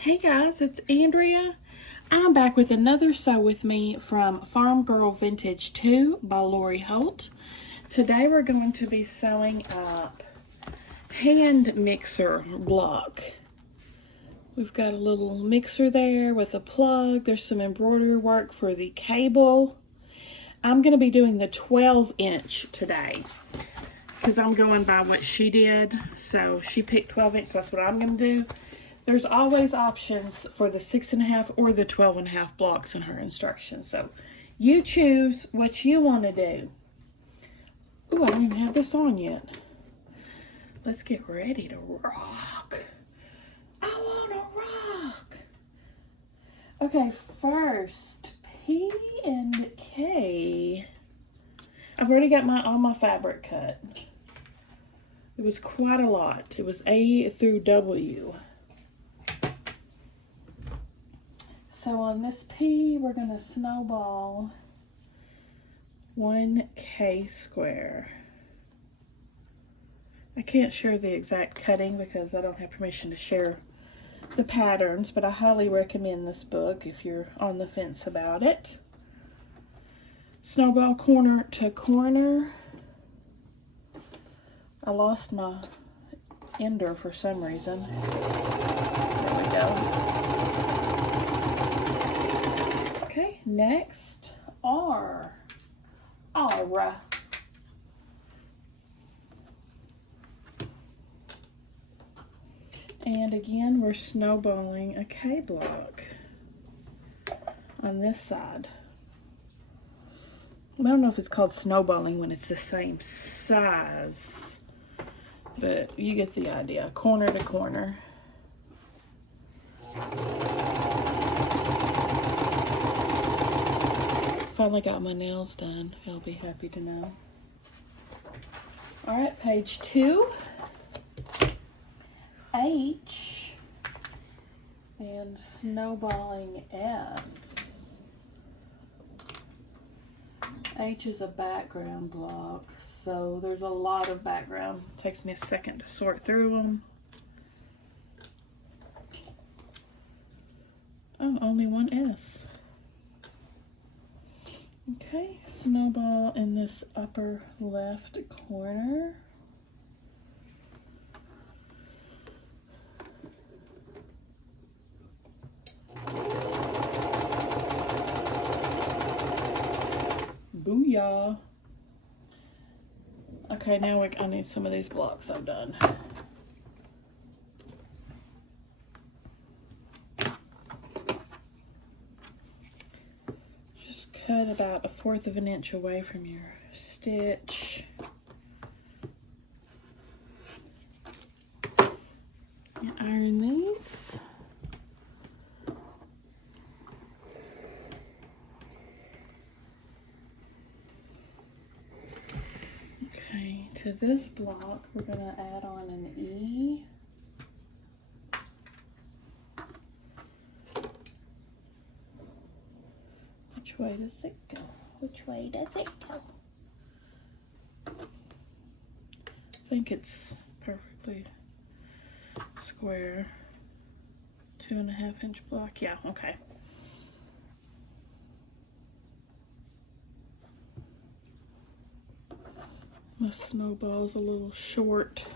Hey guys, it's Andrea. I'm back with another Sew With Me from Farm Girl Vintage 2 by Lori Holt. Today we're going to be sewing up hand mixer block. We've got a little mixer there with a plug. There's some embroidery work for the cable. I'm going to be doing the 12-inch today because I'm going by what she did. So she picked 12-inch, so that's what I'm going to do. There's always options for the 6.5 or the 12.5 blocks in her instructions. So you choose what you want to do. Ooh, I don't even have this on yet. Let's get ready to rock. I want to rock. Okay, first, P and K. I've already got all my fabric cut. It was quite a lot. It was A through W. So on this P, we're going to snowball 1K square. I can't share the exact cutting because I don't have permission to share the patterns, but I highly recommend this book if you're on the fence about it. Snowball corner to corner. I lost my ender for some reason. There we go. Okay, next, R. And again, we're snowballing a K block on this side. I don't know if it's called snowballing when it's the same size, but you get the idea. Corner to corner. Finally got my nails done. I'll be happy to know. All right, page 2. H and snowballing S. H is a background block, so there's a lot of background. It takes me a second to sort through them. Oh, only one S. Okay, snowball in this upper left corner. Booyah. Okay, now I need some of these blocks I'm done. Just cut about 1/4 of an inch away from your stitch. And iron these. Okay, to this block, we're going to add on an E. Which way does it go? Which way does it go? I think it's perfectly square. 2.5 inch block. Yeah, okay. My snowball's a little short.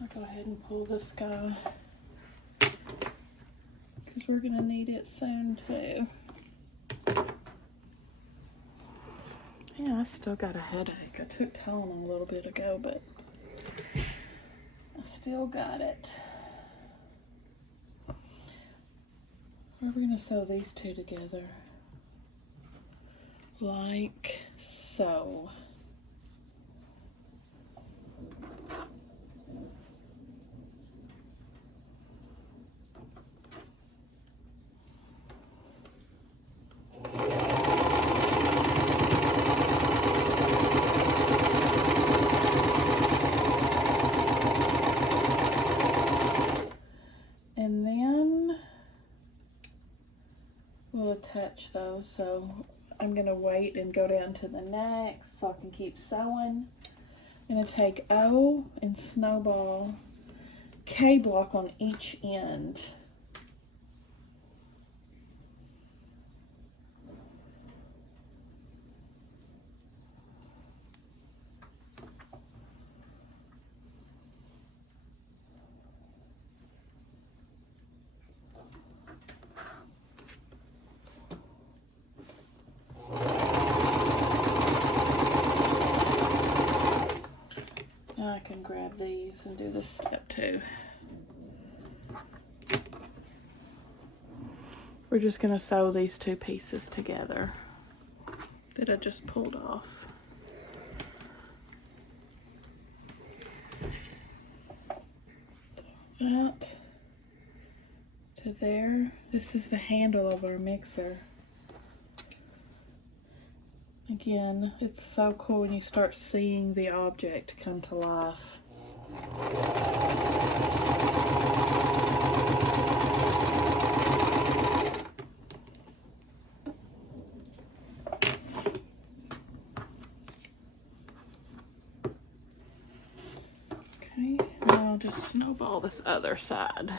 I'll go ahead and pull this guy because we're going to need it soon too. Yeah, I still got a headache. I took Tylenol a little bit ago, but I still got it. We're going to sew these two together like so. And then we'll attach those. So I'm going to wait and go down to the next so I can keep sewing. I'm going to take O and snowball K block on each end. Now I can grab these and do this step too. We're just going to sew these two pieces together that I just pulled off. That to there. This is the handle of our mixer. Again, it's so cool when you start seeing the object come to life. Okay, now I'll just snowball this other side.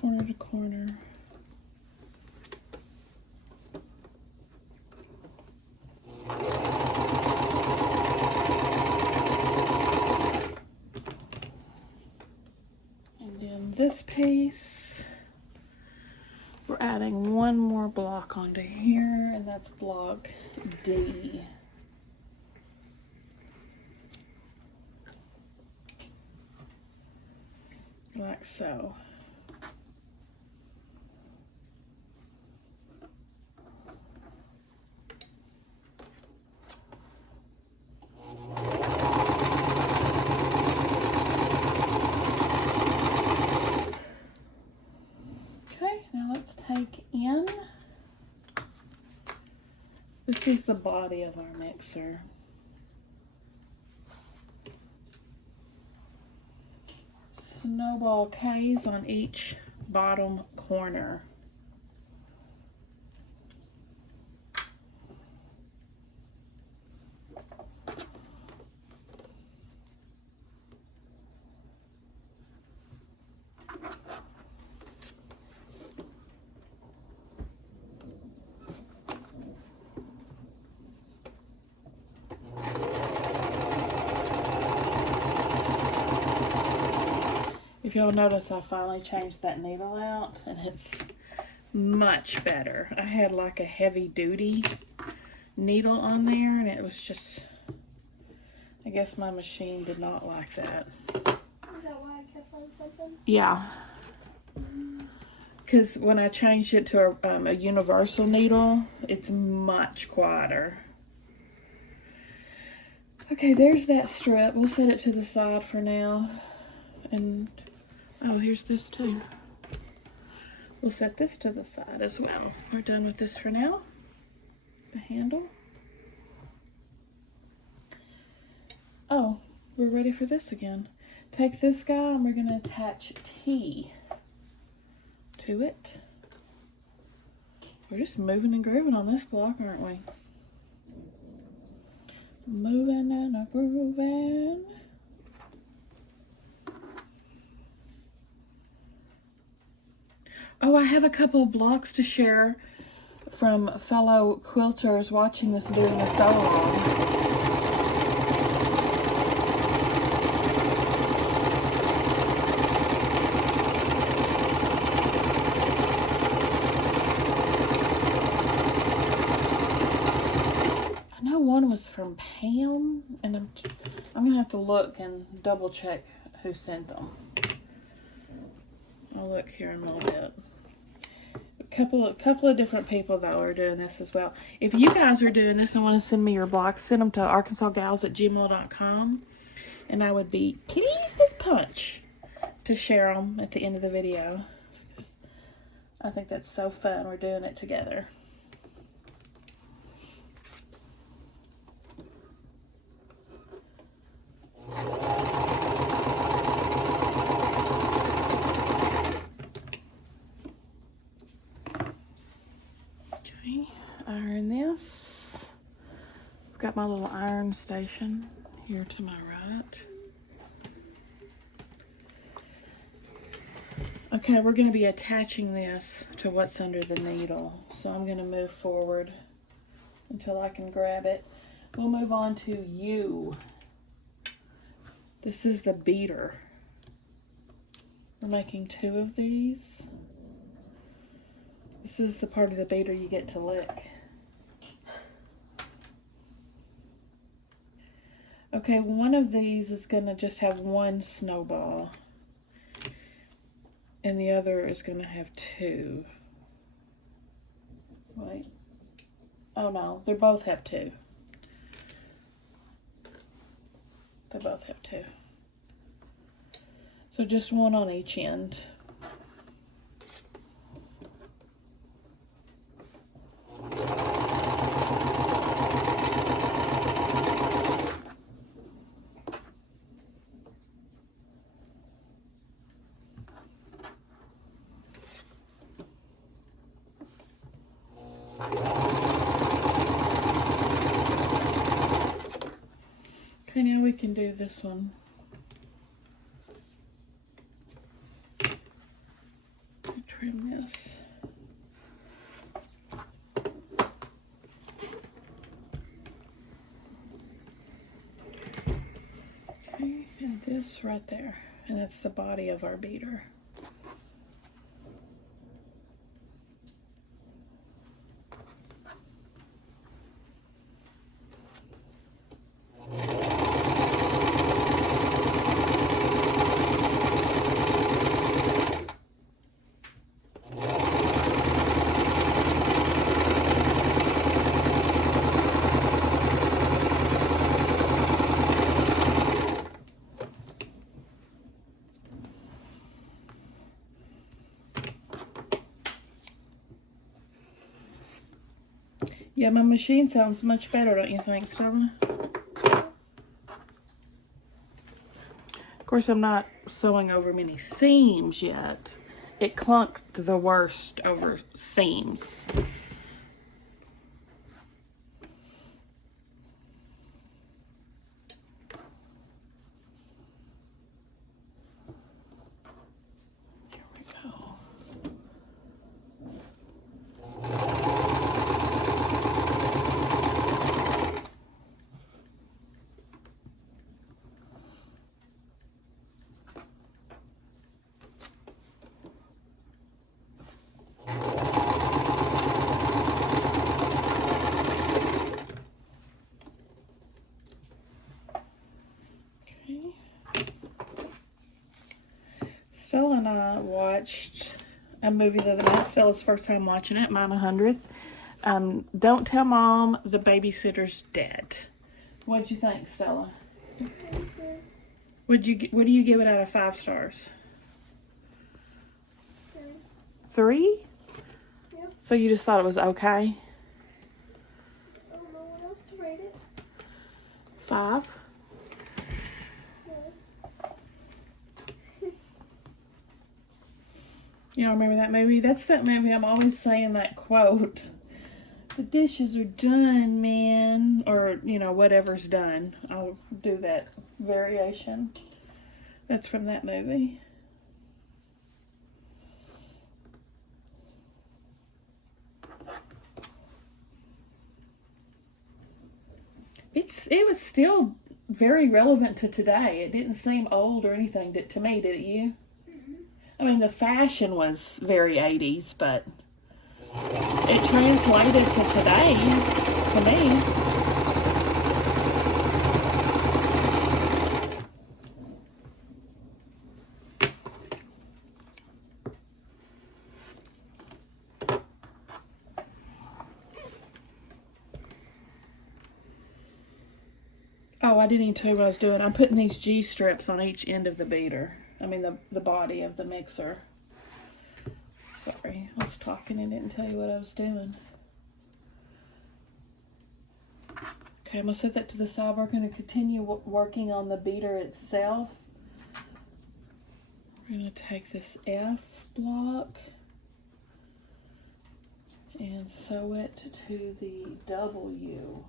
Corner to corner. And then this piece, we're adding one more block onto here, and that's block D. Like so. Take in. This is the body of our mixer. Snowball K's on each bottom corner. If y'all notice, I finally changed that needle out and it's much better. I had like a heavy duty needle on there and it was just, I guess my machine did not like that. Is that why I kept on something? Yeah. Because when I changed it to a universal needle, it's much quieter. Okay, there's that strip. We'll set it to the side for now. And oh, here's this too. We'll set this to the side as well. We're done with this for now. The handle. Oh, we're ready for this again. Take this guy and we're going to attach T to it. We're just moving and grooving on this block, aren't we? Moving and a grooving. Oh, I have a couple of blocks to share from fellow quilters watching this doing a sew along. I know one was from Pam, and I'm gonna have to look and double check who sent them. I'll look here in a little bit. A couple of different people though are doing this as well. If you guys are doing this and want to send me your blocks, send them to arkansasgals@gmail.com, and I would be pleased as punch to share them at the end of the video. I think that's so fun. We're doing it together. got my little iron station here to my right. Okay, we're going to be attaching this to what's under the needle. So I'm going to move forward until I can grab it. We'll move on to U. This is the beater. We're making 2 of these. This is the part of the beater you get to lick. Okay, one of these is going to just have 1 snowball. And the other is going to have 2. Wait. Oh no, they both have 2. They both have 2. So just 1 on each end. Okay, now we can do this one. Trim this. Okay, and this right there. And that's the body of our beater. Yeah, my machine sounds much better, don't you think, Stella? Of course, I'm not sewing over many seams yet. It clunked the worst over seams. Here we go. Stella and I watched a movie the other night. Stella's first time watching it, mine 100th. Don't Tell Mom the Babysitter's Dead. What'd you think, Stella? What do you give it out of 5 stars? 3? Yep. So you just thought it was okay? I don't know what else to rate it. 5? Y'all remember that movie? That's that movie I'm always saying that quote. The dishes are done, man. Or, you know, whatever's done. I'll do that variation. That's from that movie. It was still very relevant to today. It didn't seem old or anything to me, did it you? I mean, the fashion was very 80s, but it translated to today, to me. Oh, I didn't even tell you what I was doing. I'm putting these G-strips on each end of the beater. I mean, the body of the mixer. Sorry, I was talking and didn't tell you what I was doing. Okay, I'm going to set that to the side. We're going to continue working on the beater itself. We're going to take this F block and sew it to the W.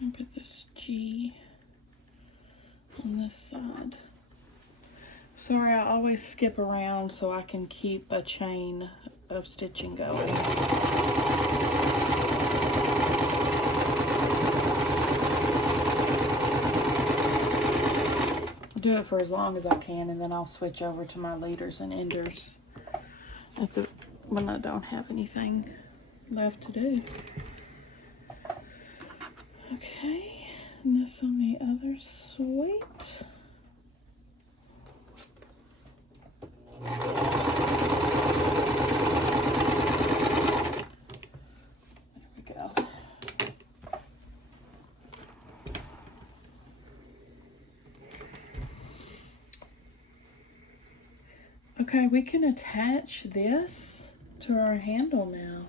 And put this G on this side. Sorry, I always skip around so I can keep a chain of stitching going. I'll do it for as long as I can, and then I'll switch over to my leaders and enders when I don't have anything left to do. Okay, and this on the other side. There we go. Okay, we can attach this to our handle now.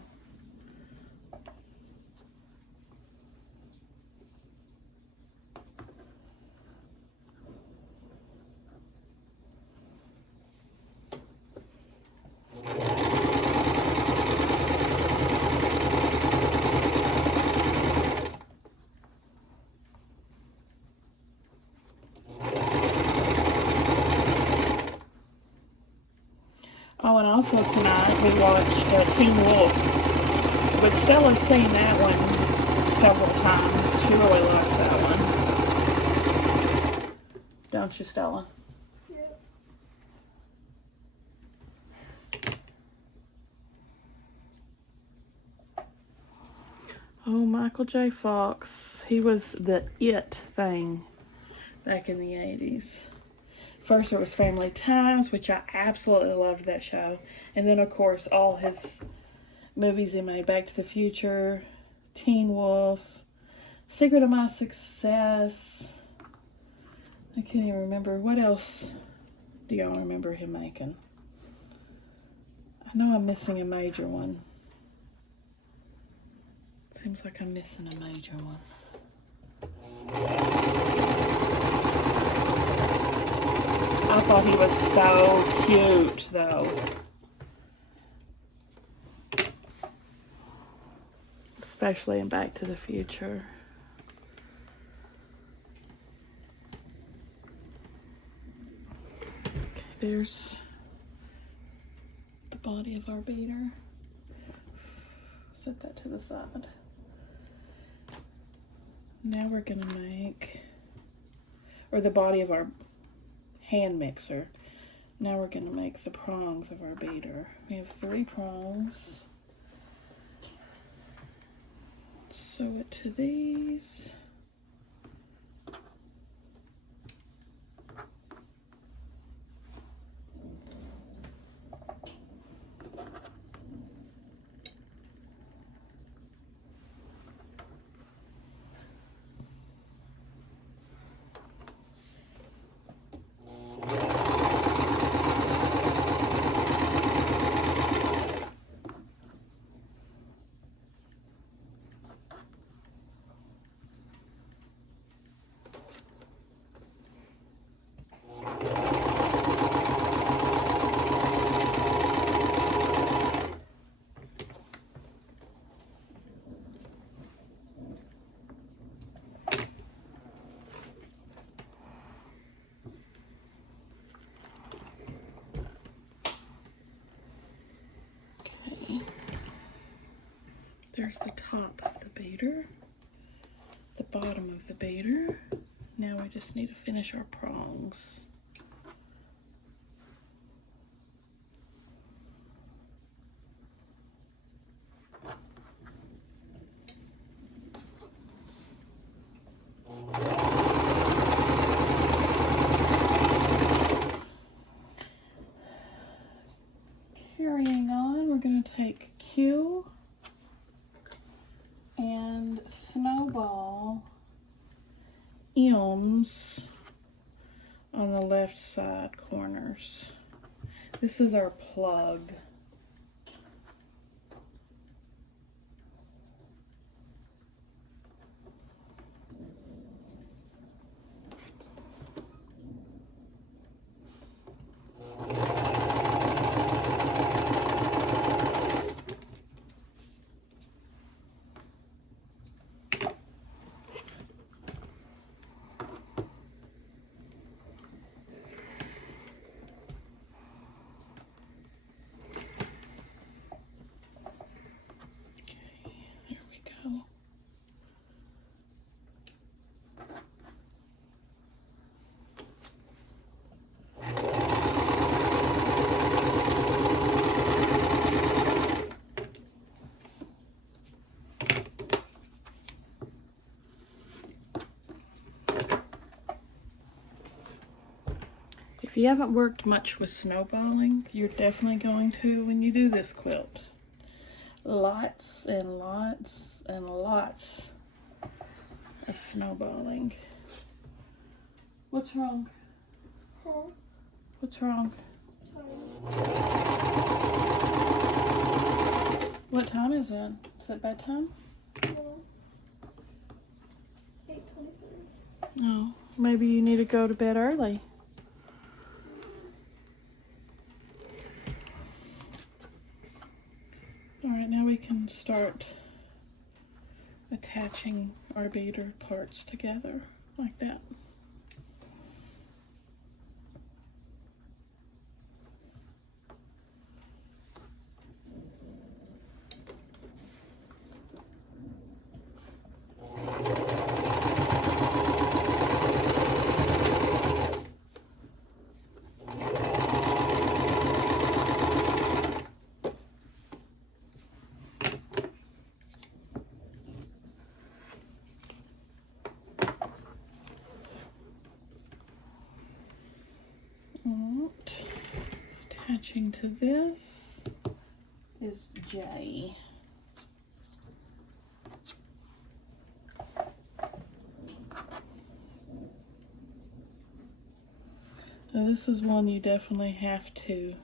Oh, and also tonight we watched Teen Wolf, which Stella's seen that one several times. She really likes that one. Don't you, Stella? Yep. Oh, Michael J. Fox. He was the it thing back in the 80s. First, it was Family Ties, which I absolutely loved that show. And then, of course, all his movies he made. Back to the Future, Teen Wolf, Secret of My Success. I can't even remember. What else do y'all remember him making? I know I'm missing a major one. Seems like I'm missing a major one. I thought he was so cute, though. Especially in Back to the Future. Okay, there's the body of our beater. Set that to the side. Now we're gonna make, or the body of our hand mixer. Now we're going to make the prongs of our beater. We have 3 prongs. Sew it to these. There's the top of the beater, the bottom of the beater. Now we just need to finish our prongs. Carrying on, we're going to take Q and Snowball M's on the left side corners. This is our plug. you haven't worked much with snowballing, you're definitely going to when you do this quilt. Lots and lots and lots of snowballing. What's wrong? Huh? What's wrong? What time is it? Is it bedtime? No. It's 8:23. Oh, maybe you need to go to bed early. Alright, now we can start attaching our beader parts together like that. Attaching to this is J. Now this is one you definitely have to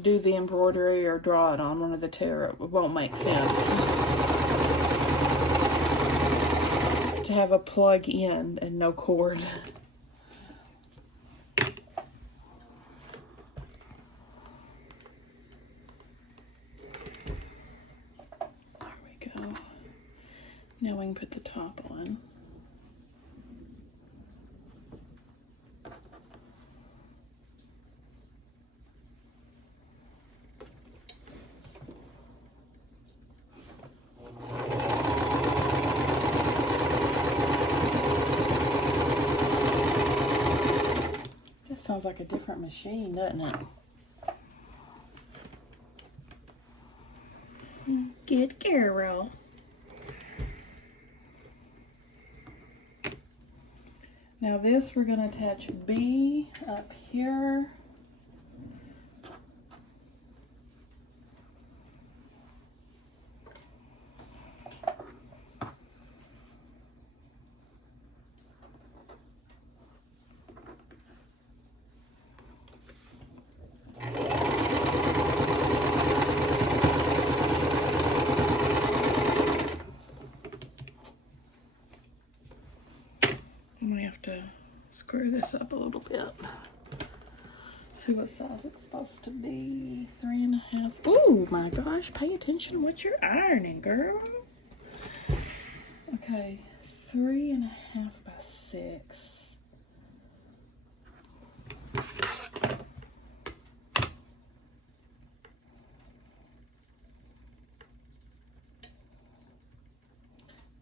do the embroidery or draw it on one of the two, or it won't make sense. To have a plug in and no cord. Now we can put the top on. This sounds like a different machine, doesn't it? Good girl. Now this, we're going to attach B up here. And we have to screw this up a little bit. See what size it's supposed to be. 3.5. Oh my gosh, pay attention what you're ironing, girl. Okay, 3.5 by 6.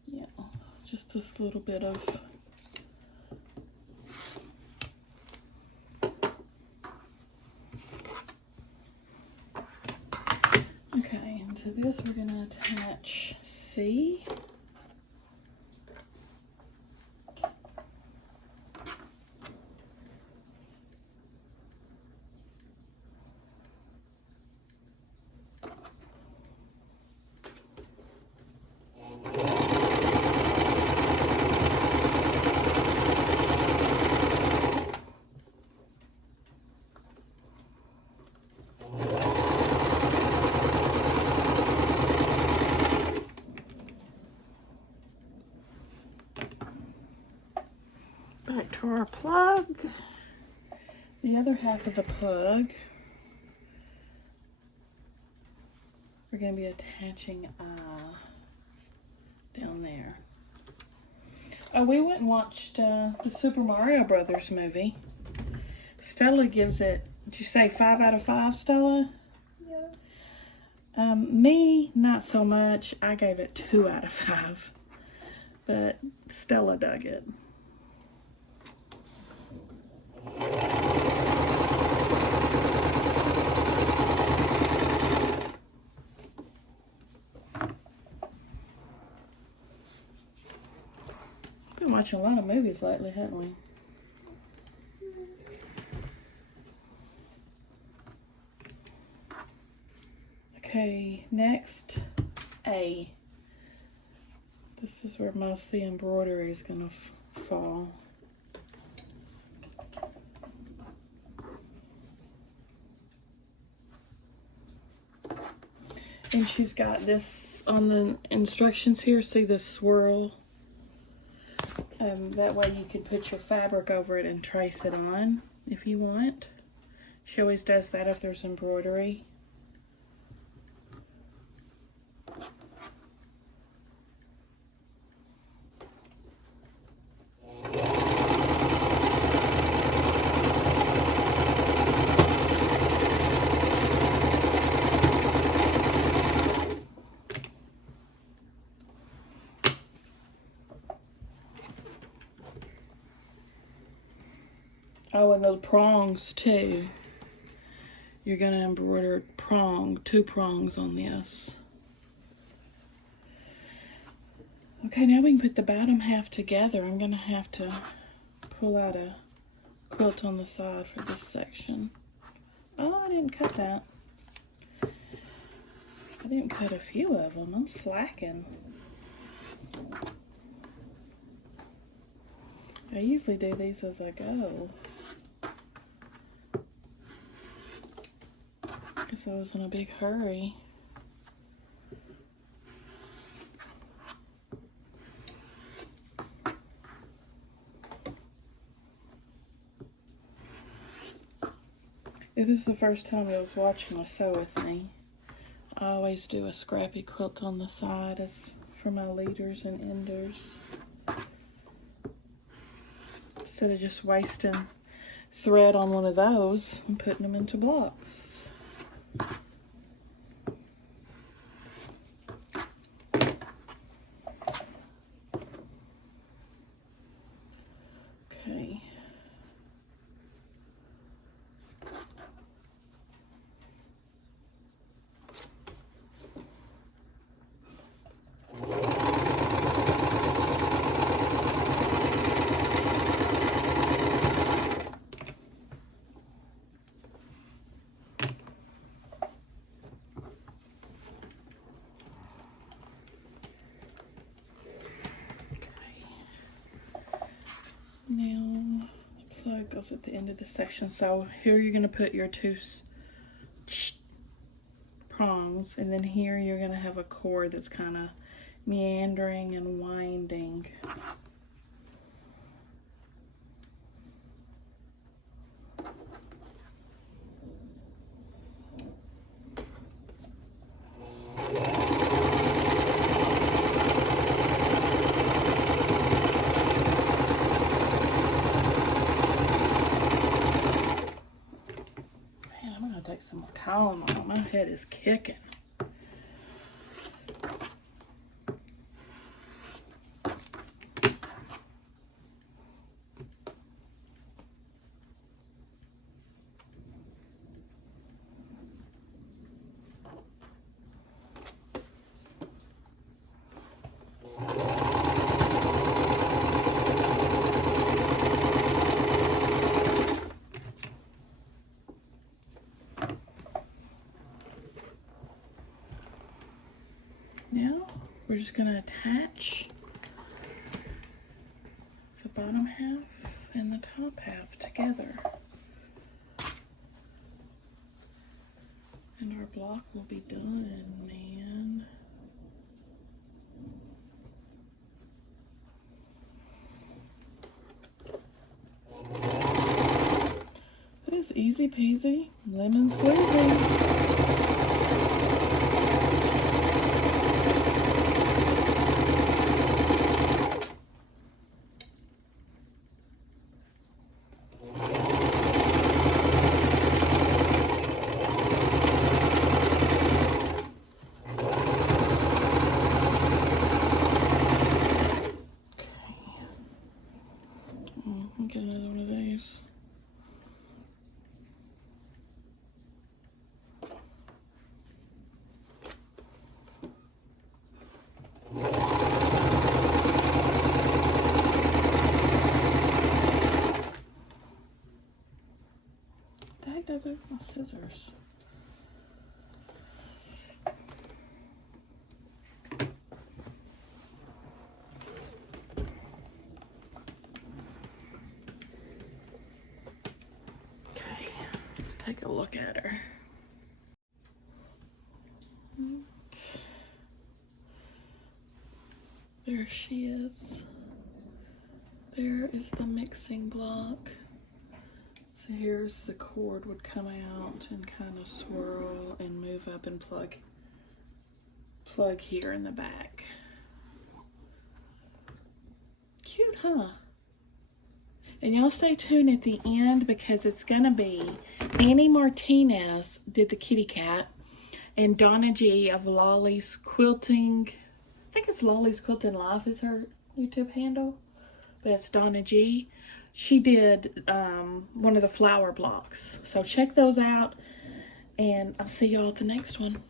Yeah, just this little bit of okay, and to this we're going to attach C. Back to our plug. The other half of the plug, we're going to be attaching down there. Oh, we went and watched the Super Mario Brothers movie. Stella gives it, did you say 5 out of 5, Stella? Yeah. Me, not so much. I gave it 2 out of 5. But Stella dug it. Been watching a lot of movies lately, haven't we? Next, A. This is where most of the embroidery is going to fall. And she's got this on the instructions here. See the swirl? That way you could put your fabric over it and trace it on if you want. She always does that if there's embroidery. Oh, and the prongs too. You're going to embroider two prongs on this. Okay, now we can put the bottom half together. I'm going to have to pull out a quilt on the side for this section. Oh, I didn't cut that. I didn't cut a few of them. I'm slacking. I usually do these as I go. Because I was in a big hurry. If this is the first time you was watching a sew with me, I always do a scrappy quilt on the side as for my leaders and enders. Instead of just wasting thread on one of those and putting them into blocks. Okay. Now, the plug goes at the end of the section. So here you're going to put your two prongs, and then here you're going to have a cord that's kind of meandering and winding. Take some more Tylenol. My head is kicking. Now we're just going to attach the bottom half and the top half together. And our block will be done, man. It is easy peasy, lemon squeezy. Get another one of these. Dang, I do my scissors. take a look at her. There she is. There is the mixing block. So here's the cord would come out and kind of swirl and move up and plug here in the back. Cute, huh? And y'all stay tuned at the end because it's gonna be Annie Martinez did the kitty cat, and Donna G of Lolly's Quilting. I think it's Lolly's Quilting Life is her YouTube handle, but it's Donna G. She did one of the flower blocks. So check those out, and I'll see y'all at the next one.